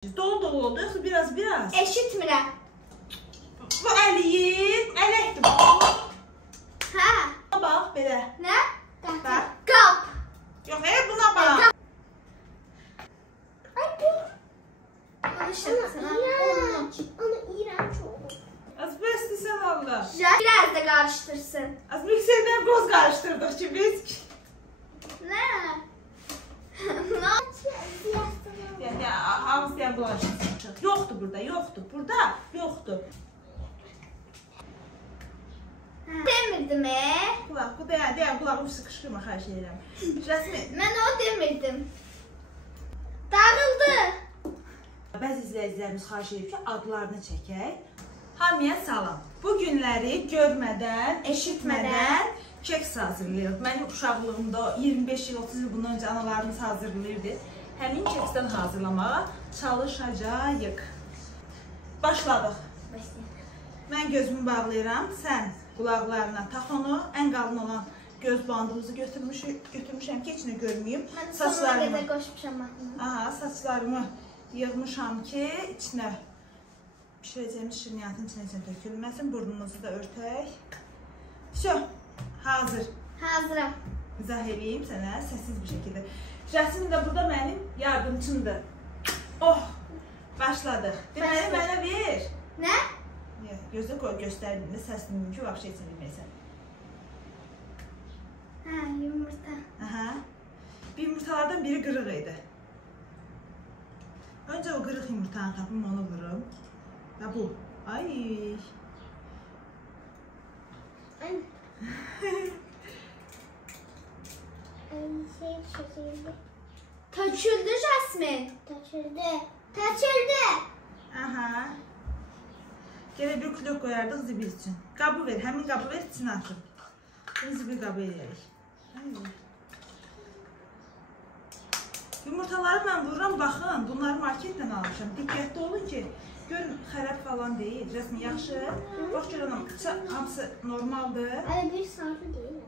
Dolu dolu oldu yoksa biraz? Eşitmirəm. Bu əliyin, ələkdir bu. Hə. Bax, belə. Nə? Bax. Qap. Yox, buna bax. Ay bu. Danışırsan. Onu iğrenç oldu. Az bəs sən Allah. Biraz da qarışdırsın. Az mikserdən qoz qarışdırdıq ki biz. Nə? Nə? Yəni ağızdan bulaşırsın. Yoxdur burada, yoxdur. Burada yoxdur. Demirdim Qulaq, bu deyən qulağım sıxışqırma, xahiş edirəm. Rəsmi. Mən o demirdim. Dağıldı. Bəzi izləyicilərimiz xahiş edib ki, adlarını çəkək. Hamıya salam. Bu günləri görmədən, eşitmədən keks hazırlayırıq. Mənim uşaqlığımda 25 il, 30 il bundan öncə analarımız hazırlayırdı. Həmin keksdən hazırlamağa çalışacağıq. Başladıq. Mən gözümü bağlayıram, sən qulaqlarına tax onu. Ən qalın olan göz bandımızı götürmüşəm ki, içini görməyim. Mən sonuna qədər qoşmuşam mahnını. Aha, saçlarımı yığmışam ki, içinə pişirəcəyimiz şirniyyatın içinə tökülməsin. Burnumuzu da örtək. Всё, hazır. Hazıram. İzah edeyim sənə səssiz bir şəkildə. Rəsmi də burada mənim yardımçımdır. Oh, başladıq. Deməli, mənə ver. Nə? Gözlə qoy, göstərməyim də səsliyim ki, vəxşə üçün bilməyəsən. Hə, yumurta. Aha. Bir yumurtalardan biri qırıq idi. Öncə o qırıq yumurtanı tapım, onu vurum. Və bu. Ay. Ay. Çekildi. Töküldü Jasmin. Töküldü. Aha. Gələ bir kilo qoyardıq zibil üçün. Qabı ver, həmin qabı ver, içine atın. Bunu zibil qabı eləyək. Yumurtaları mən vururam, baxın. Bunları marketdən almışam. Diqqətli olun ki, görün, xərab falan deyil. Rəsmi yaxşı. Bax görünüm, hamısı normaldır. Ay, bir sarı deyil.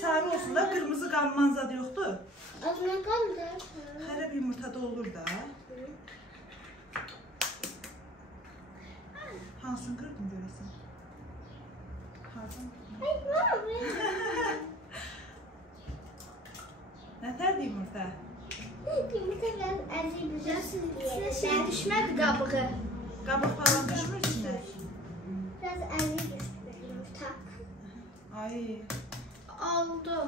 Sarı olsun da, qırmızı qalman zad yoxdur. Azına qaldı. Xərab yumurtada olur da. Hansını qırdın görəsən? Hardan? Ay, nə? Nətərdir yumurta? Yumurta biraz əziz bir şey düşmədi qabığı. Qabıq falan düşmür içinə. Biraz əziz düşdü yumurta. Ay. Oldu.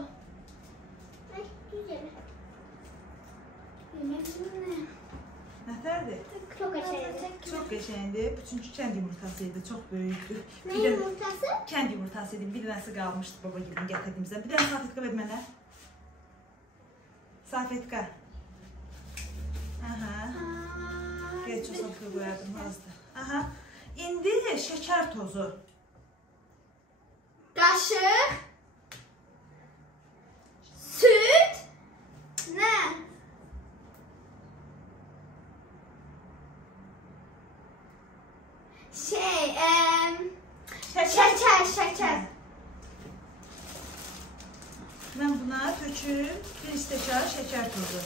Ay, güzel. Yemək nə? Nətərdir? Çox qəşəngdir. Çox qəşəngdir. Çünki kənd yumurtası idi, çox böyükdür. Nə yumurtası? Kənd yumurtası idi. Bir dənəsi qalmışdı baba gəlin gətirdiyimizdən. Bir dənə salfetka ver mənə. Salfetka. Aha. Gəl, çox salfetka qoyardım, azdır. Aha. İndi şəkər tozu. Qaşıq. Süt. Nə? Şəkər. Mən buna töküm bir stəkan şəkər tozu.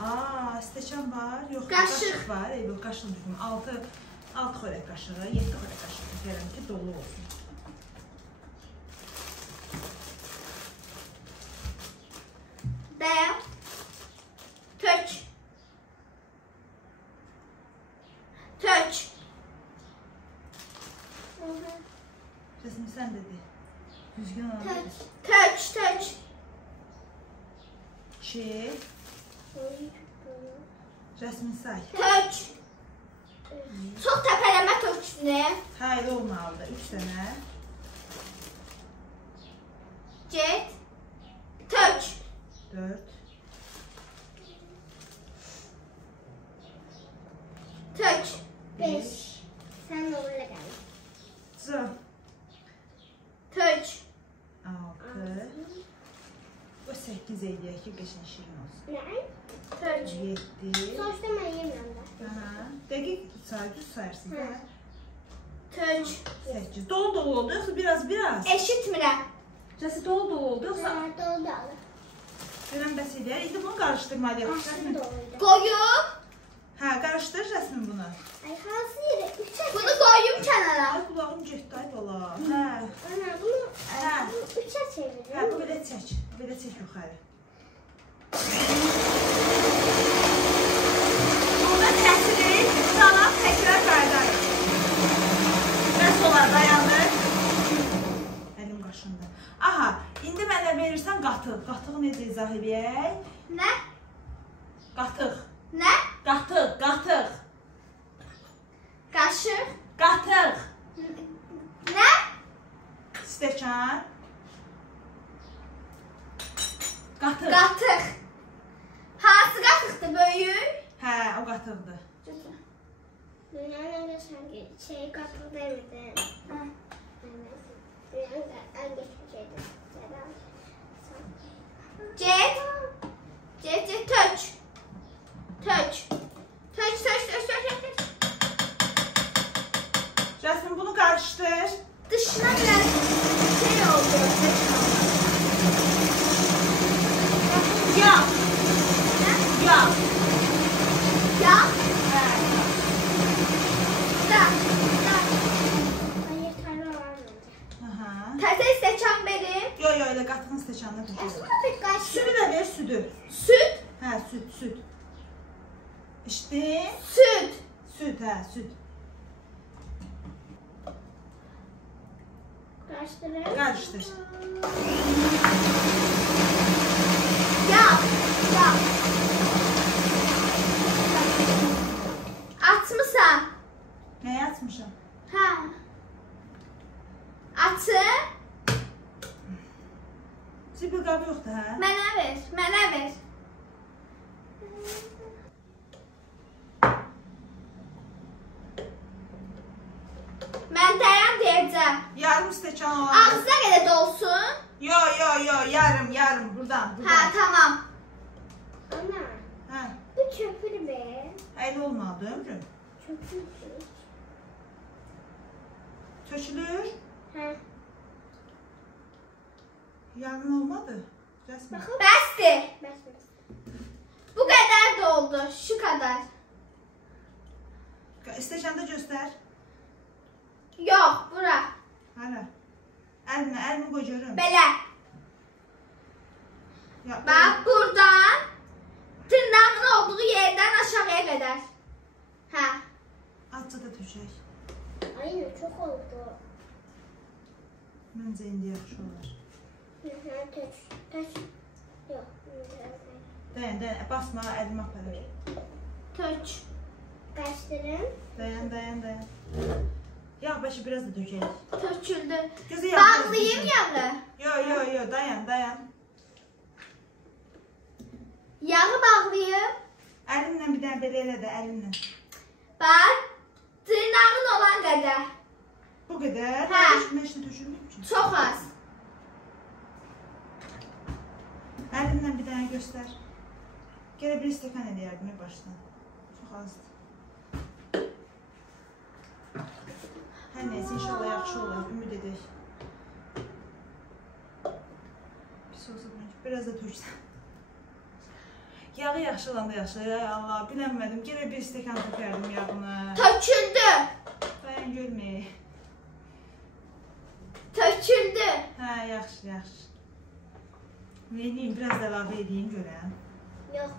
Aa, stəkan var. Yox, qaşıq var. Yox, qaşıq düzgün. 6 xörək qaşığı, 7 xörək qaşığı tökərəm ki, dolu olsun. Dayan. Tök. Rəsmi sən dedi. Düzgün olalım. Tök. 2. Rəsmi say. Tök. Çox təpələmə töksünü. Hayır, olmalıdır. 3 dənə. Get. Tök. 4. Tök. 5. Sən də oraya gəl. Can. Tök. 6. Bu 8 eləyək ki, qəşəng şirin olsun. Nə? Tök. 7. Sonuçta mən yemirəm də. Aha. Dəqiq say, düz sayarsın. Tök. 8. Dolu oldu yoxsa biraz? Eşitmirəm. Cəsi dolu oldu yoxsa? Doldu. Görən bəs eləyər. İndi bunu qarışdırmalıyıq. Qoyub. Hə, qarışdır Rəsmin bunu. Ay, hansı yeri? Bunu koyayım kenara. Ay, qulağım getdi, ay bala. Hə. Ana, bunu üçə çevirin. Hə, bu belə çək. Belə çək yuxarı. Bunda kəsirik, salam təkrar qaydarıq. Bəs olar, dayandır. Əlim qaşındı. Aha, indi mənə verirsən qatıq. Qatığı necə izah edək? Ne? Qatıq. Ne? Qatıq, qatıq. Kaşık. Qatıq. Ne? Stəkan. Qatıq. Qatık. Hansı qatıqdır böyük? Hə, o qatıqdır. Dünyanın da sanki şey kapı demedin. Dünyanın da en geçmiş şeydi. Cet. Cet, cet, töç. Töç. Töç, töç, töç, töç, töç. Rəsmin bunu qarışdır. Dışına biraz şey oldu. Yağ. Ne? Yağ. Ya. Hə. Da. Da. Hayır, tarla var mı? Aha. Təzə stəkan verim. Yo, yo, elə qatığın stəkanına tökülür. Aslında pek kaşık. Südü də ver, südü. Süt. Hə, süd, süd. İçdin? Süt. Süd, hə, süd. Karıştırın. Qarışdır. Ya. Ya. Atmısan. Nəyə atmışam? Ha. Atı. Zibil qabı yoxdur, hə? Mənə ver. Mənə ver. Mən dayan deyəcəm. Yarım stəkan olan. Ağzına qədər dolsun. Yo, yo, yo, yarım, yarım. Buradan, Ha, buradan. tamam. Ana, Hə. bu çöpür be. Əli olmadı ömrüm. Çöpür. Tökülür. Ha. Yarım olmadı. Rəsmin. Bəsdir. Bəs bəs. Bu qədər doldu. Şu kadar. Stəkanda göstər. Yox, bura. Hara? Əlimi qoy görüm. Belə. Ya, Bax, buradan tırnağın olduğu yerdən aşağıya qədər. Hə. Azca da tökək. Ay, çok oldu. Məncə indi yaxşı olar. Taç. Taç. Yok. Dayan, dayan. Basma, əlimi aparır. Töç. Karıştırın. Dayan, dayan, dayan. Yağ başı biraz da dökək. Töküldü. Gözü yağ. Bağlayayım yağı. Yo, yo, yo, dayan, dayan. Yağı bağlayayım. Əlimlə bir dənə belə elə də, əlimlə. Bax, tırnağın olan qədər. Bu qədər. Hə. Mən işini tökülməyim ki. Çox az. Əlimlə bir dənə göstər. Gələ bir stəkan edərdim başdan. Çox azdır. Hər neysə, inşallah yaxşı olar. Ümid edək. Pis olsa biraz da töksən. Yağı yaxşı olanda yaxşı. Ay Allah, bilənmədim. Gələ bir stəkan tökərdim yağını. Töküldü. Dayan, görməyək. Töküldü. Hə, yaxşı, yaxşı. Vereyim, biraz da əlavə edeyim görəm. Yok.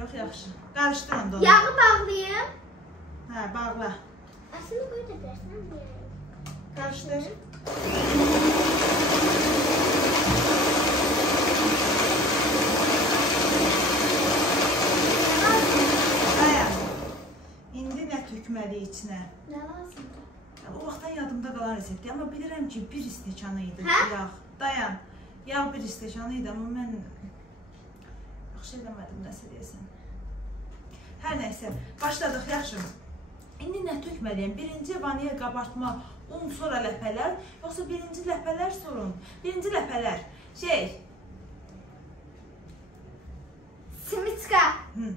Yox, yaxşı. Qarışdır onda onu. Yağı bağlayayım. Hə, bağla. Aslında böyle de biraz ne yani? Qarışdır. Dayan. İndi nə tökməli içinə? Ne lazım? O vaxtdan yadımda qalan reseptdir, amma bilirəm ki, bir stəkanı idi Hə? yağ. Dayan. Yağ bir stəkanı idi, amma mən yaxşı eləmədim, nəsə deyəsən. Hər nəysə, başladıq, yaxşı. İndi nə tökməliyəm? Birinci vanilya qabartma, un, sonra ləpələr, yoxsa birinci ləpələr sorun? Birinci ləpələr, Simiska. Hı,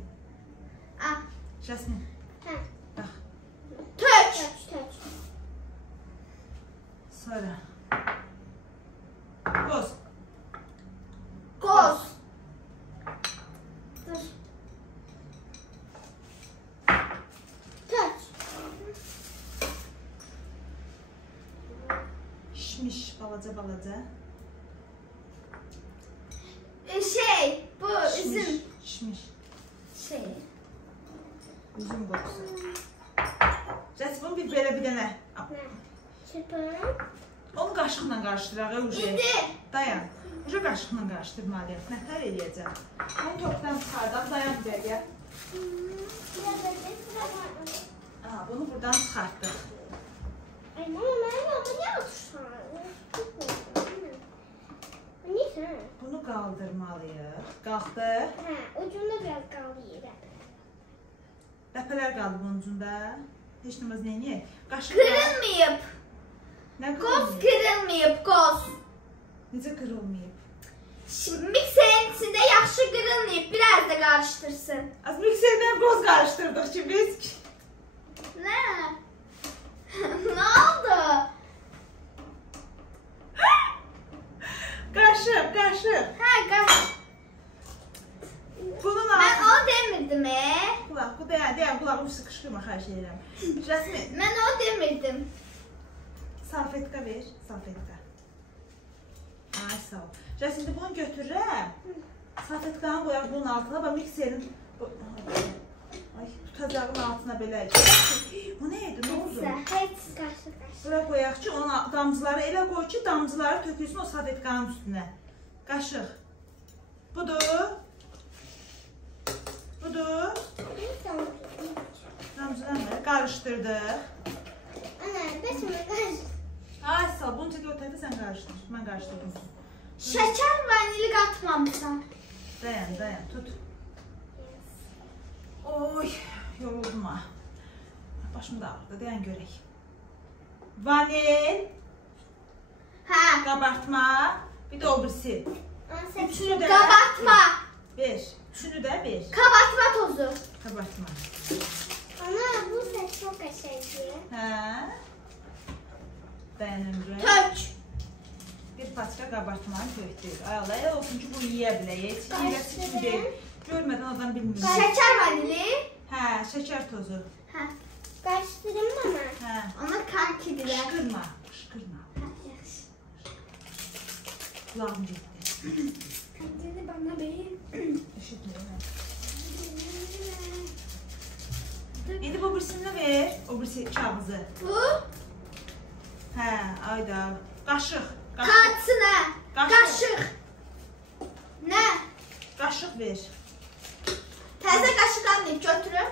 Ah. Jasmin, Ha. bax, Tök. Taç taç. sonra. Qoz. Qoz. Dur. şişmiş balaca. Bu üzüm. Şişmiş. Üzüm qoxusu. Cəsi bunu bir belə bir dənə. Çırpın. Onu qaşıqla qarışdıraq. İndi. Dayan. Uca qaşıqla qarışdırmalıyıq. Nətər eləyəcəm? Onu topdan çıxardaq. Dayan bir dəqiqə. Bunu buradan çıxartdıq. Ay mama, mənim ama niye atırsan? Neyse. Bunu qaldırmalıyıq. Qalxdı. Hə, ucunda biraz qaldı. Ləpələr qaldı bunun ucunda. Heç nəməz neyini? Qaşıq. Kırılmayıp. Nə Qoz qırılmayıb? kırılmayıp, qoz. Necə qırılmayıb? Şimdi mikserin içinde yaxşı kırılmayıp, biraz da karıştırsın. Az mikserdən qoz qarışdırdıq ki biz. Ne? Ne oldu? Qaşıq. Ha, kaş. Bunun Ben altı. o demirdim Qulaq, bu deyən qulağım sıxışqırma, xahiş edirəm. Rəsmi, Ben o demirdim. salfetka ver, salfetka. Ay, sağ ol. Rəsmi, bunu götürürəm. Salfetkanı qoyaq bunun altına, bax mikserin... Ay, tutacağın altına belə. Bu nə idi, nə oldu? Heç qaşıq. Bura qoyaq ki, onun damcıları elə qoy ki, damcıları tökülsün o salfetkanın üstünə. Qaşıq. Budur. Damcıları qarışdırdıq. Ana, bəsmə qaşıq. Ay, sağ ol, bunu çək ötədə sən qarışdır. Mən qarışdırdım. Şeker vanili katmamışsan. Dayan, tut. Oy, yoruldum ha. Başım da ağrıdı, dayan görək. Vanil, Ha. qabartma, bir də o birisi. Üçünü də Kabartma. ver. Üçünü də ver. Kabartma tozu. Qabartma. Ana, bu səs çox qəşəngdir. Hə? Dayan ömrü. Tök. Bir paçka qabartmanı tökdük. Ay Allah, elə olsun ki, bu yiyə bilək. Heç kim deyil. Görmədən adam bilmir. Şeker vanili. Hə, şəkər tozu. Ha. Qarışdırım mama. Hə. Ona kanki diler. Qışqırma. Yaxşı. Kulağım getdi. Kancını bana verin. Eşitmirəm. İndi bu birisini ver. O birisi kağızı. Bu Hə, ayda. Qaşıq. tatsına. Kaşık. Ne? Qaşıq ver. Təzə qaşıq almayıb götürüm.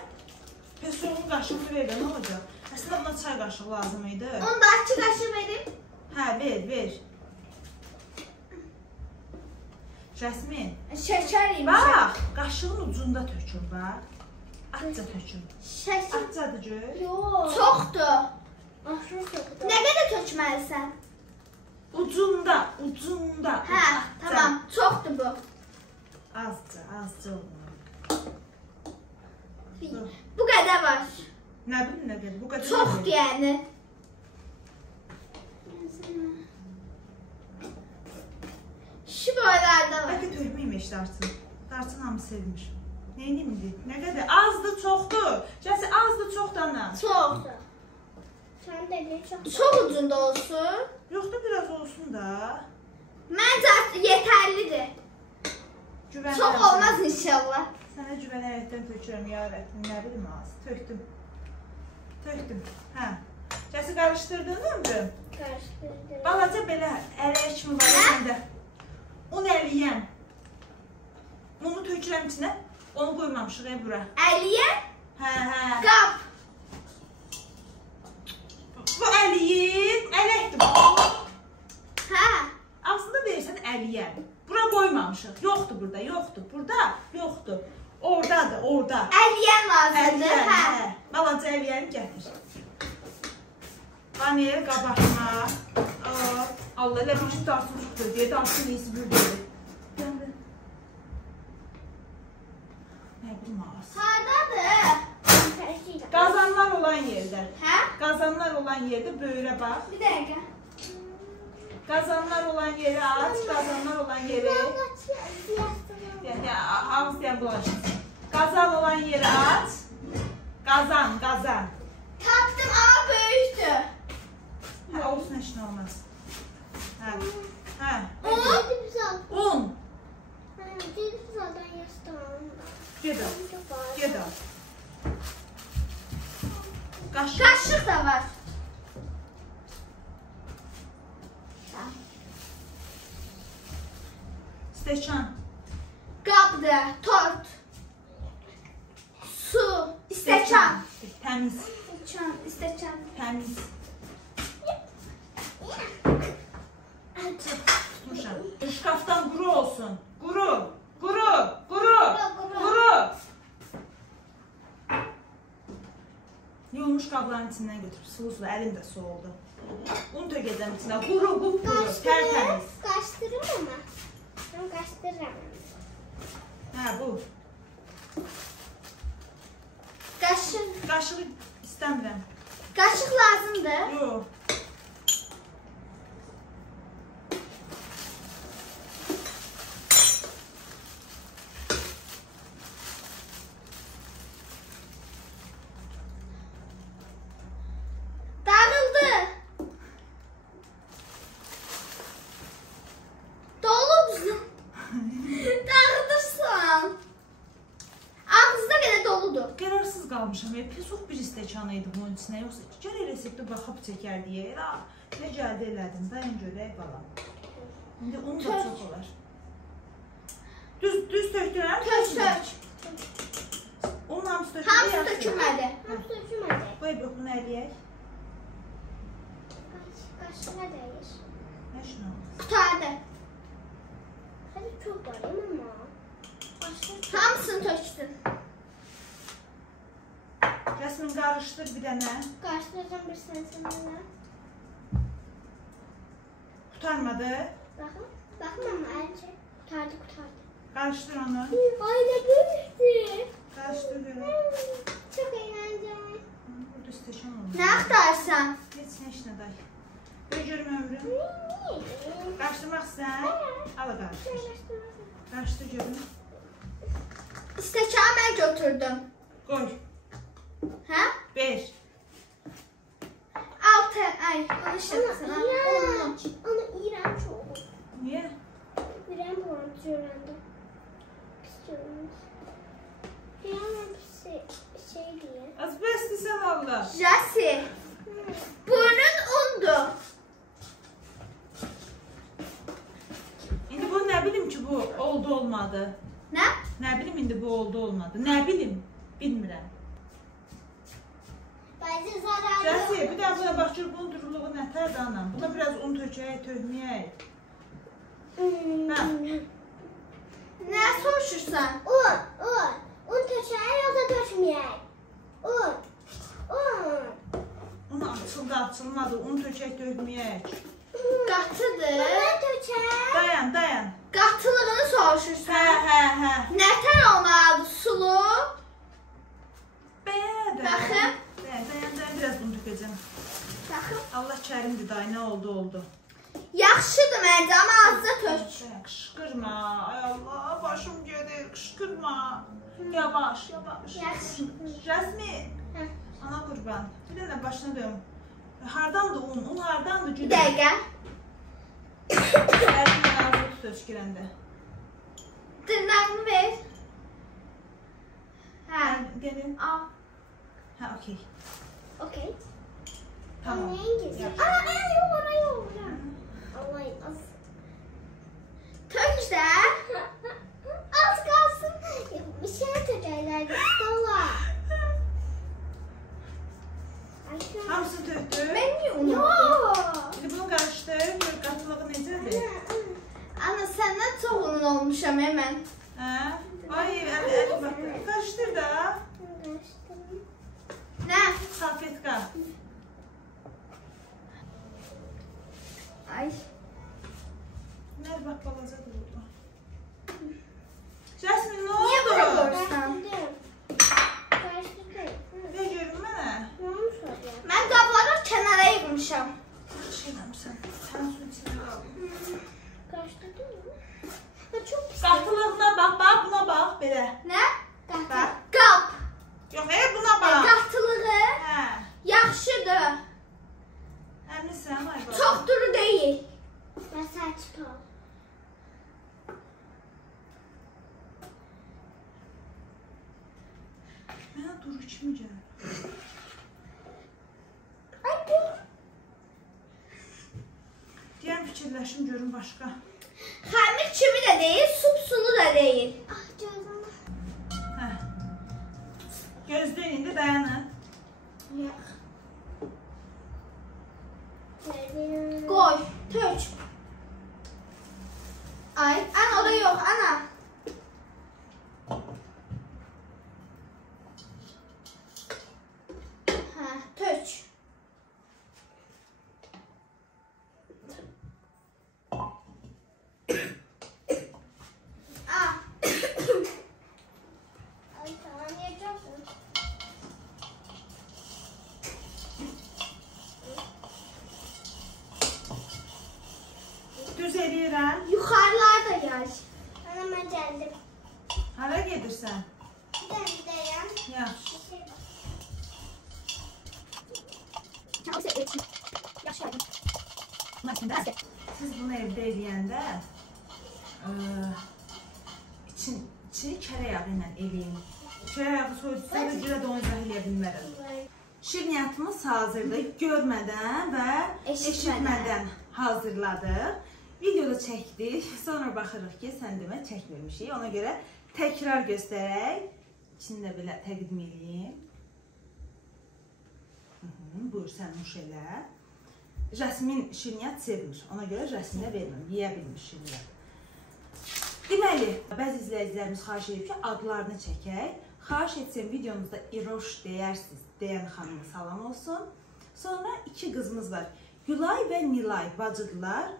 Pesoğun qaşığı ver də nə olacaq? Əslində buna çay qaşığı lazım idi. Onu da açıq qaşıq verim. Hə, ver. Rəsmin. Şeker yemiş. Bax, qaşığın ucunda tökür, bax. Atca tökür. Şeker. Atcadır gör. Yox. Çoxdur. Aşırı çoxdur. Nə qədər tökməlisən? Ucunda. Hə, tamam. Çoxdur bu. Azca olmalı. Bu qədər var. Nə bilim, nə qədər? Bu qədər. Çoxdur yəni. Şu boylarda var. Bəlkə tökməyim darçın. Darçın hamı sevmiş. Neyini indi? Nə qədər? Azdır, çoxdur. Cəsi azdır, çoxdur ana. Çox. Sən də bir çox. Çox ucunda olsun. Yoxdur, biraz olsun da. Məncə yetərlidir. Güvənirəm Çox sənə. olmaz inşallah. Sənə güvənərəkdən tökürəm, ya Rəbbim, nə bilim az. Tökdüm. Hə. Cəsi qarışdırdın ömrüm? Qarışdırdım. Balaca belə ələk kimi var səndə. Un əliyəm. Unu tökürəm içinə. Onu qoymamışıq bura. Əliyə Hə. qap. Bu əliyib, ələkdir bu. Hə. Aslında deyirsən əliyəm. Bura qoymamışıq. Yoxdur burada, yoxdur. Burada yoxdur. Ordadır, orada. Əliyən lazımdır. Əliyəm, Hə. hə. Balaca əliyəm gətir. Vanil, qabartma. Allah, elə bir şey darçın tutdu deyə, darçın iyisi bir dedi. Nə bilim az. Hardadır? Qazanlar olan yerdə. Hə? Qazanlar olan yerdə böyrə bax. Bir dəqiqə. Qazanlar olan yeri aç, qazanlar olan yeri. Yəni, ağız deyən bulaşırsın. Qazan olan yeri aç. Qazan. Tapdım ama böyükdür. Hə, olsun, heç nə olmaz. Hə. Hə. Un. Un. Zaten yastığım. Ged al. Ged al. Qaşıq. Qaşıq da var. Stəkan. Qabdır, tort. Su, istəkan. Təmiz. İstəkan. Təmiz. Tutmuşam. Şkafdan quru olsun. Quru. Quru. Quru. Quru. Yummuş qabların içindən götürüb. Sulu əlim də soğudu. Un tökəcəm içinə. Quru, qupquru, tərtəmiz. Qaşdırım ama. Ben qaşdırıram. Hə, bu. Qaşıq. Qaşığı istəmirəm. Qaşıq lazımdır. Yox. Dağıldı. Doludur. Dağıdırsan. Ağzında qədər doludur. Qərarsız qalmışam. Çox bir stəkan idi bunun içinə. Yoxsa gərək reseptə baxıb çəkər deyə. Nə gəldi elədim. Dayan görək balam. İndi un da çox olar. Düz tökdürəm. Tök. Onun hamısı tökülür. Hamısı tökülmədi. Hamısı dökülmedi. Bu ev yoxunu əliyək. Qaşığa değir. Nə şunu? Qurtardı. Hadi çok var ama. Qaşığa Hamısını tökdün. Rəsmin qarışdır bir dənə. qaşdıracağım bir sensörlə. Qurtarmadı. Bakın. Bakın ama önce kurtardı. Qarışdır onu. Ay ne büyüktü. Qarışdır görək. Çok eğlenceli. Burada stəkan olur. Nə axtarsan? Heç nə işinə day. Böyle görüm ömrüm. Qarışdırmaq istəyən. Al qarışdır. Qarışdır görüm. İstəkanı mən götürdüm. Qoy. Hə? 5. 6. Ay, konuşursun. Ama iğrenç. Ama iğrenç oldu. Niyə? İğrenç oldu öğrendi. Pis olmuş. İğrenç şey diye. Az bəsdir sən Allah. Jasi. Burnun undu. İndi bu nə bilim ki bu oldu olmadı. Nə? Nə bilim indi bu oldu olmadı. Nə bilim? Bilmirəm. Bence zararlı. Cəsi, bir də buna bax gör bunun duruluğu nətərdir anam. Buna biraz un tökək, tökməyək. Hə. Nə soruşursan? Un. Un tökəyə yoxsa tökməyək? Un. Un açıldı, açılmadı. Un tökək, tökməyək. Qatıdır. Ben tökək. Dayan. Qatılığını soruşursan? Hə. Nətər olmalıdır? Sulu? Bədə. Baxın. Dayan, biraz un tökəcəm. Baxın. Allah kərimdir day, nə oldu. Yaxşıdır məncə, amma azca tök. Qışqırma, ay Allah, başım gedir, qışqırma. Yavaş. Yaxşı. Rəsmi. Hə. Ana qurban, bir dənə başına dön. Hardandır un? Un hardandır? Bir dəqiqə. Rəsmi ağzı tut öskürəndə. Dırnağını ver. Hə. Gelin. Al. Ha, okey. Okey. Tamam. Ama en güzel. Yap. Yok. Allah'ım az. Tök də. Az kalsın. Bir şey tökeylerdi. Valla. Hamısını tökdü. Mən niyə onu? Yok. İndi bunu qarışdır, gör qatılığı necədir? Ana, səndən çox unun olmuşam mən. Hə? Ay, əli bax. Qarışdır da. Nə? Salfetka. Ay. Nə bax balacadır burada. Jasmine, nə Niyə bura oldu? qoyursan? Ver görüm mənə. Mən qabları kənara yığmışam. Yaxşı eləmişsən. Sən su içində qal. Çok pis. Qatılığına bax, buna bax, belə. Nə? Bax. Qab. Yox, buna bax. Qatılığı Hə. yaxşıdır. Əminsən, ay bala. Çox duru deyil. fikirləşim görüm başqa. Xəmir kimi də deyil, sulu da deyil. Ah, gözüm. Hə. Gözləyin, indi dayanın. Yox. Qoy, tök. Ay, ana o da yox, ana. Hə, tök. Ay, tamam, yiyeceksin. Düz eləyirəm. Yuxarılar da yaş. Ana, mən gəldim. Hara gedirsən? Bir dənə gidəyəm. Yaxşı. Bir şey var. Yaxşı gəldim. Siz bunu evdə eləyəndə içini kərə yağı ilə eləyin. Kərə yağı soyudusa da görə də onu eləyə bilmərəm. Şirniyyatımız hazırdır. Görmədən və eşitmədən hazırladıq. Videoda çəkdik. Sonra baxırıq ki, sən demə çəkməmişik. Ona görə təkrar göstərək. İçini də belə təqdim edeyim. Buyur, sən nuş elə. Jasmin şirniyyat sevmir. Ona görə jasminə verməm. Yeyə bilmir şirniyyat. Deməli, bəzi izləyicilərimiz xahiş edib ki, adlarını çəkək. Xahiş etsəm videomuzda İroş deyərsiniz, deyən xanıma salam olsun. Sonra iki qızımız var. Gülay və Nilay bacıdırlar.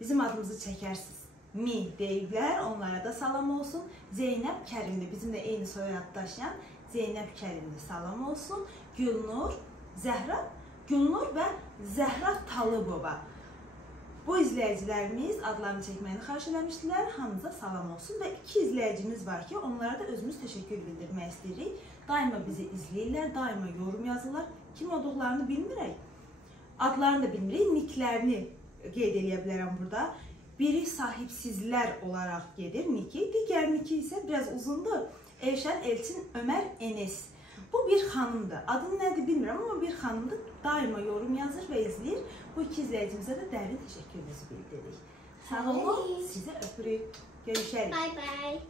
Bizim adımızı çəkərsiniz. Mi deyiblər, onlara da salam olsun. Zeynəb Kərimli, bizimlə eyni soyad daşıyan Zeynəb Kərimli salam olsun. Gülnur və Zəhra Talıbova. Bu izləyicilərimiz adlarını çəkməyini xahiş eləmişdilər. Hamınıza salam olsun. Və iki izləyicimiz var ki, onlara da özümüz təşəkkür bildirmək istəyirik. Daima bizi izləyirlər, daima yorum yazırlar. Kim olduqlarını bilmirək. Adlarını da bilmirik, niklərini qeyd eləyə bilərəm burada. Biri sahibsizlər olaraq gedir, niki. Digər niki isə biraz uzundur. Elşən Elçin Ömər Enes. Bu bir xanımdır. Adını nədir bilmirəm, amma bir xanımdır. Daima yorum yazır və izləyir. Bu iki izləyicimizə də dərin təşəkkürümüzü bildiririk. Sağ olun, sizə öpürük. Görüşərik. Bye bye.